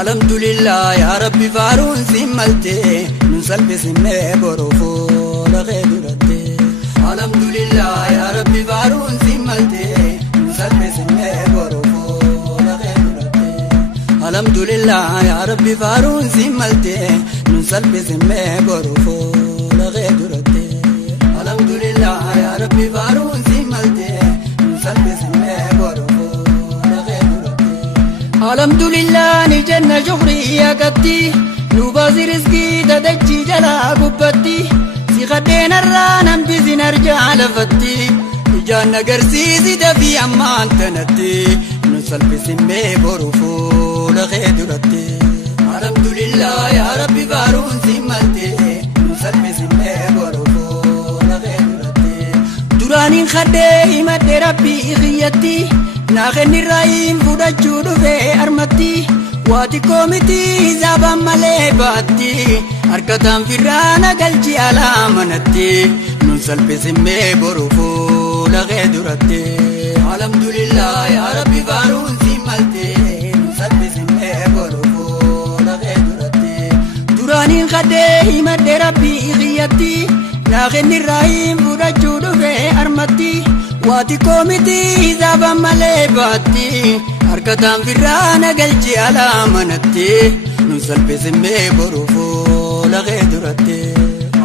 Alhamdulillah ya Rabbi farun simmalte nusalbi simme borofo la khedurate. Alhamdulillah ya Rabbi farun simmalte nusalbi simme borofo la khedurate. Alhamdulillah ya Rabbi farun simmalte nusalbi simme borofo la khedurate. Alhamdulillah ya Rabbi farun simmalte nusalbi simme borofo. Alhamdulillah ni janna shukri yakatti nubazi rizqi tadajji jala gubbatti si khadena ranan bizin arja alafatti janna garsizi dafi amman tanatti nusalbi simme borufu la khedurati. Alhamdulillah ya Rabbi farun simmalte nusalbi simme borufu la khedurati. Duranin khade imadde Rabbi khiyatti Nakhni Rahim fudachuu dhufe armatti waati komiti zaba malee baatti harkataan firraana galchi alaamanatti nun salphisimmee borufu la khedurate. Alhamdulillah ya Rabbi farun simmalte nun salphisimmee borufu la khedurate. Duraaniin khadee himadde Rabbi khiyyatti Nakhni Rahim fudachuu dhufe armatti Waati komiti zaba malee baatti harkataan firraana galchi alaamanatti nun salphisimmee borufu la khedurate.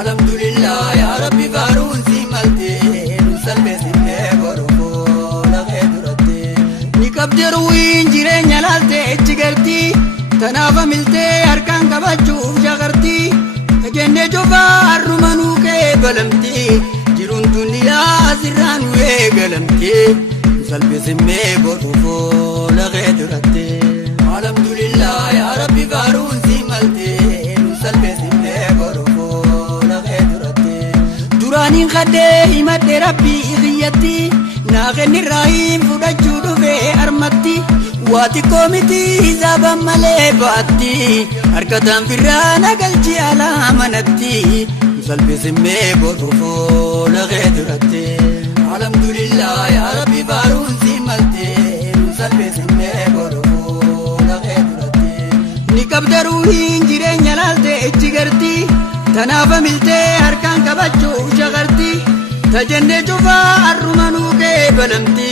Alhamdulillah ya Rabbi farun simmalte nun salphisimmee borufu la khedurate. Ni qabdeeruun jireenya laalte echi garti tanaaf amiltee harkaan qabachuuf jagarti jennee jofaa harruma nuu kee balamti. Jirun duniyaa asirraan weegalamte salphisimmee borufu la khedurate. Alhamdulillah ya Rabbi farun simmalte salphisimmee borufu la khedurate. Duraaniin khadee himadde Rabbi khiyyatti Nakhni Rahim fudachuu dhufe armatti waati komiti zaba malee baatti harkataan firraana galchi alaamanatti salphisimmee borufu la khedurate. Alhamdulillah ya Rabbi farun simmalte salphisimmee borufu la khedurate. Ni qabdeeruun jireenya laalte echi garti tanaaf amiltee harkaan qabachuuf jagarti tajennee cufaa harruma nuu kee balamti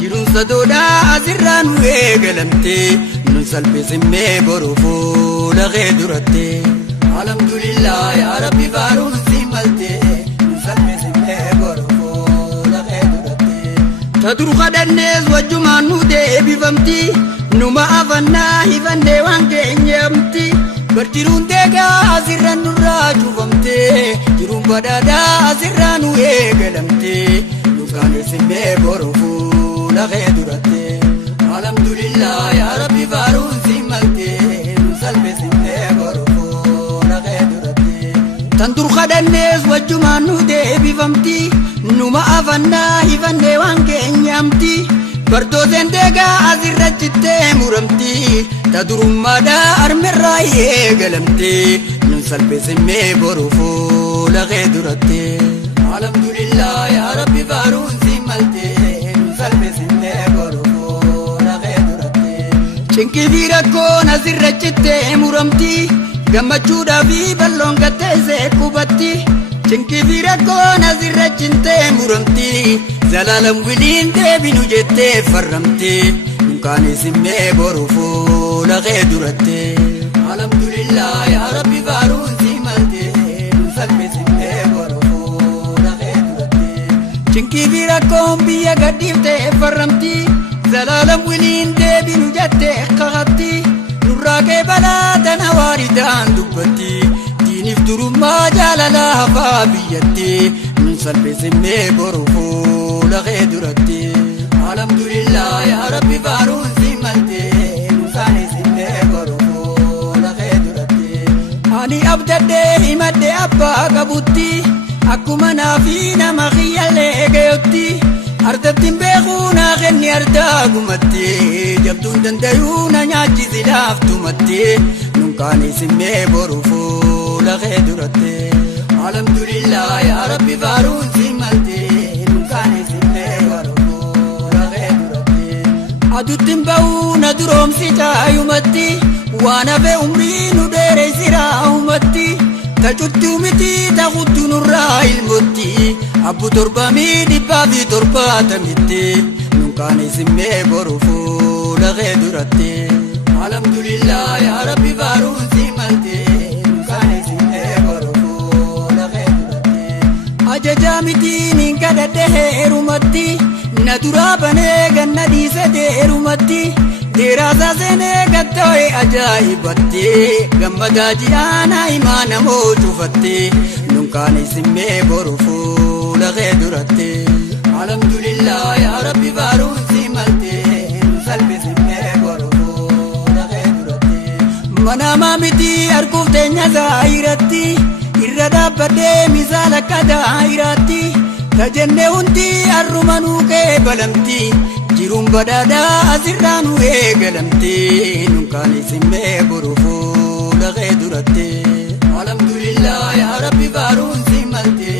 jiruun sadoodhaa asirraa nu eegalamti nun salphisimmee borufu la khedurate. Alhamdulillah ya Rabbi farun simmalte salphisimmee borufu la khedurate. Tadur khadhannees wajjumaan nu deebifamti numa afannaa hifannee waan keenyamti barjiruun deegaa asirraan nurraa cufamte jiruun badhaadhaa asirraa nu eegalamte nukaanisimmee borufu la khedurate. Alhamdulillah ya Rabbi farun simmalte salphisimmee borufu la khedurate. Tandur khadhannees wajjumaan nu deebifamti numa afannaa hifannee waan keenyamti bartooteen deegaa asirra cittee muramti tadurummaadhaa armirraa eegalamte nun salphisimmee borufu la khedurate. Alhamdulillah ya Rabbi farun simmalte salphisimmee borufu la khedurate. Cinqii fi rakkoon asirra cittee muramti gammachuudhaa fi balloon gatteessee qubatti cinqii fi rakkoon asirra cintee muramti zalaalam wiliin deebinu jettee farramti nukaanisimmee borufu la khedurate. Alhamdulillah ya Rabbi farun simmalte salphisimmee borufu la khedurate. Cinqii fi rakkoon biyya gadhiiftee farramti zalaalam wiliin deebinu jettee kakatti nurraa kee balaa tana waaridaan dubbatti diiniif durummaa jaalala hafaa biyyatti nun salphisimmee borufu la khedurate. Alhamdulillah ya Rabbi farun simmalte nukaanisimmee borufu la khedurate. Ani abdadhee himadde abbaa qabutti akkuma naafi nama kiyyallee gayotti ardattiin beekuu naa kenni ardaa gumatti jabduun dandayuu na nyaachisi laaftumatti nun nunkaani simmee boru fuula kee duratte. Alhamdulillah yaa Rabbi faaruun si malte nunkaani simmee boru fuula kee duratte. Aduttiin ba'uu na duroomsi taayumatti waan hafe umrii nu dheereessiraa humatti. Tacuutti miti taquutti nurraa ilmootti abbu torbamii dhibbaa fi torbaatamitti nunkaani simmee boru fuula kee duratte. Alhamdulillah yaa Rabbi faaruun si malte nunkaani simmee boru fuula kee duratte. Ajajaa miti niin kadhadhe heerumatti na duraa banee ganna dhiise deerumatti. Deeraasaa seenee gattoo'e ajaa'ibatti gammadaa ji'aana himaa namoo cufatte nunkaani simmee boru fuula kee duratte. Alhamdulillah yaa Rabbi faaruun si malte nusalphi simmee boru fuula kee duratte. Manamaa miti arguuf teenya zaahiratti irra dhaabbadhee misaala akka daahiraatti tajennee hundi harrumanuu kee balamti. Jiruun badhaadhaa asirraa nu eegalamte nunkaani simmee boru fuula kee duratte. Alhamdulillah yaa Rabbi faaruun si malte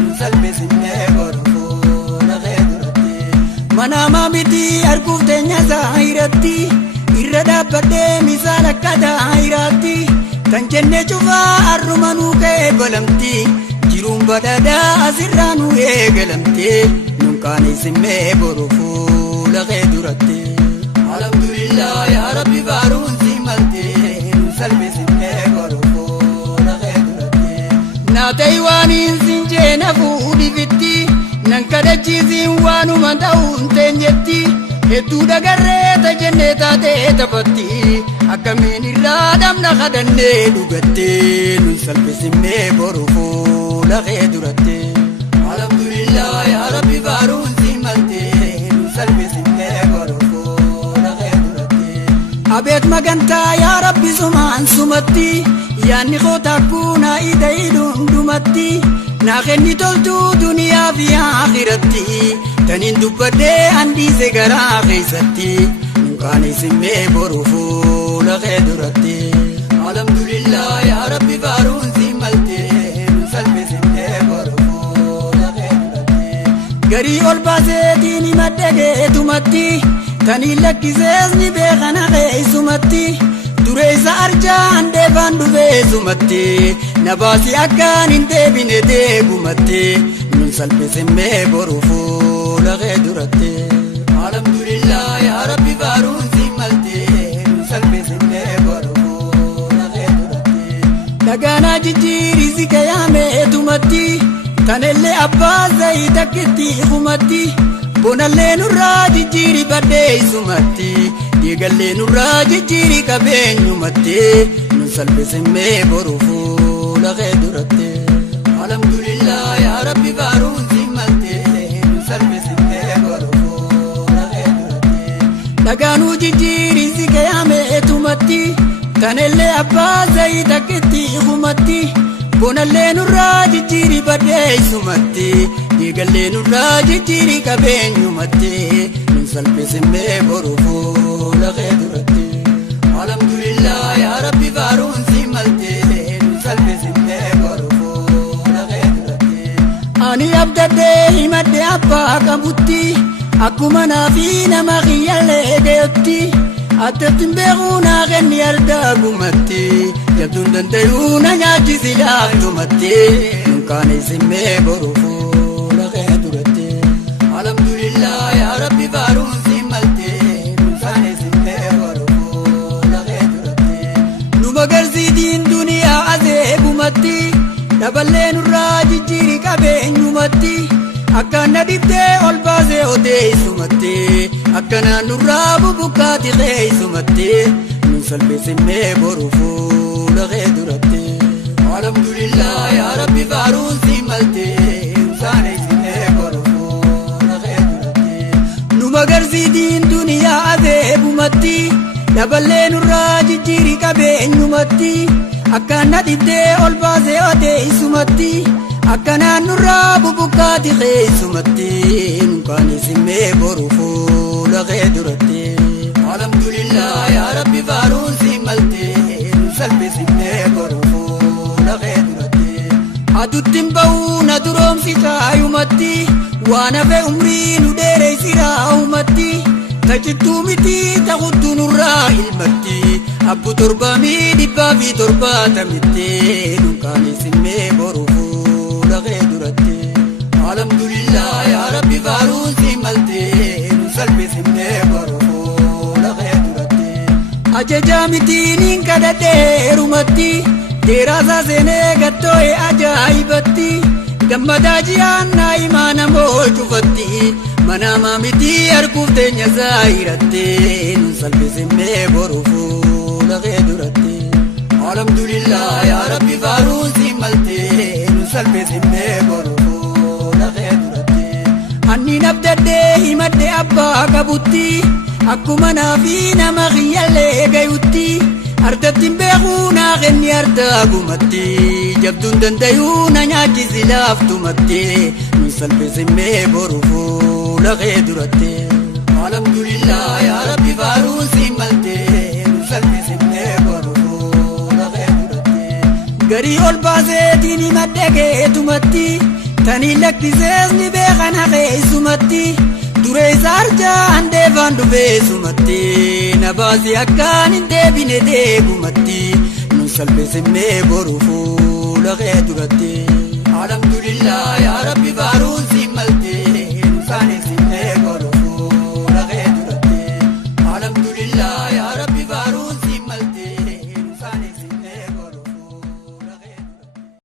nusalphi simmee boru fuula kee duratte. Manamaa miti arguuf teenya zaahiratti irra dhaabbadhee misaala akka daahiraatti kan jennee cufaa harrumanuu kee balamti. Jiruun badhaadhaa asirraa nu eegalamte nunkaani simmee boru fuula kee duratte. Alhamdulillah yaa Rabbi faaruun si malte nusalphi simmee boru fuula kee duratte. Naatay waaniin sin jeena fuudhifitti nan kadhachiisiin waanuma ta'uun teenyetti hedduu dhagarree tajennee taatee taphatti akkamiin irraa dhabna kadhannee dhugatte nusalphi simmee boru fuula kee duratte. Alhamdulillah yaa Rabbi faaruun si malte nusalphi simmee boru fuula kee duratte. Abeet magantaa yaa Rabbi sumaan sumatti yaanni koota akkuna ida'ii dhundhumatti naa kenni toltuu duniyaa fi akhiratti taniin dubbadhee handhiise garaa keessatti nunkaani simmee boru fuula kee duratte. Alhamdulillah yaa Rabbi faaruun si malte nusalphi simmee boru fuula kee duratte. Garii ol baaseetiin himadhe geetumatti tanii lakkisees ni beekana keessumatti dureessa arjaa handeefaan dhufeessumatti na baasi akkaan hin deebine deebumatti nusalphi simmee boru fuula kee duratte. Alhamdulillah yaa Rabbi faaruun si malte nusalphi simmee boru fuula kee duratte. Dhagaanaa jijjiiri si kayaameetumatti tanellee abbaa zayii takkitti humatti bonallee nurraa jijjiiri badheessumatti dhiigallee nurraa jijjiiri qabeenyumatti nusalphi simmee boru fuula kee duratte. Alhamdulillah yaa Rabbi faaruun si malte nusalphi simmee boru fuula kee duratte. Dhagaanuu jijjiiri si kayaameetumatti tanellee abbaa zayii takkitti humatti bonallee nurraa jijjiiri badheessumatti dhiigallee nurraa jijjiiri qabeenyumatti nusalphi simmee boru fuula kee duratte. Alhamdulillah yaa Rabbi faaruun si malte nusalphi simmee boru fuula kee duratte. Ani abdadhee himadhe abbaa qabutti akkuma naafi nama kiyyallee geeyotti attattiin beekuu naa kenni argaagumatti jabduun danda'uu na nyaachisi laaftumatti nunkaani simmee boru fuula kee duratte. Alhamdulillah yaa Rabbi faaruun si malte nunkaani simmee boru fuula kee duratte. Nu magarsiitiin duniyaa azeegumatti daballee nurraa jijjiiri qabeenyumatti akkana dibdee ol baasee odeessumatti akkanaan nurraa bubukkaati keessumatti nusalphi simmee boru fuula kee duratte. Alhamdulillah yaa Rabbi faaruun si malte nusaanii simmee boru fuula kee duratte. Nu magarsiitiin duniyaa azeegumatti daballee nurraa jijjiiri qabeenyumatti akkana dibdee ol baasee odeessumatti akkanaan nurraa bubukkaati keessumatti nunkaani simmee boru fuula kee duratte. Alhamdulillah yaa Rabbi faaruun si malte salphisifnee boruu fuula kee duratti. Aduttiin ba'uu na duroomsi kaayumatti waan hafe umrii nu dheereessiraa umatti. Tajittuu miti taquutu nurraa ilmatti abbu 770 dunkaaneessinnee boruu fuula kee duratti. Alhamdulillah yaa Rabbi faaruun si maltee nu salphisifnee boruu fuula kee duratti. Ajajaa mitiin kadhadheerumatti dheeraasaa seenee gattoo'e ajaa'ibatti. Gammadaa ji'aannaa imaana moo cufatti manaamaa miti arguuf teenya zaairattee nu salphisifnee boruu fuula kee duratti. Alhamdulillah yaa Rabbi faaruun si maltee nu salphisifnee boruu fuula kee duratti. Anniin abdaddee himadde abbaa qabutti akkuma naafi nama kiyyallee gayutti. Ardattiin beekuu naa kenni ardaa gumatti jabduun dandayuu na nyaachisi laaftumatti nu salphisifnee boruu fuula kee duratti. Alhamdulillah yaa Rabbi faaruun si maltee nu salphisifnee boruu fuula kee duratti. Garii ol baaseetiin himadde keetumatti tanii lakkisees ni beekan haqeessumatti. Duree isaa arjaa handeefaan dhufeessumatti na baasi akkaan hin deebine deegumatti nu salphisifnee boruu fuula kee duratti. Alhamdulillah yaa Rabbi faaruun si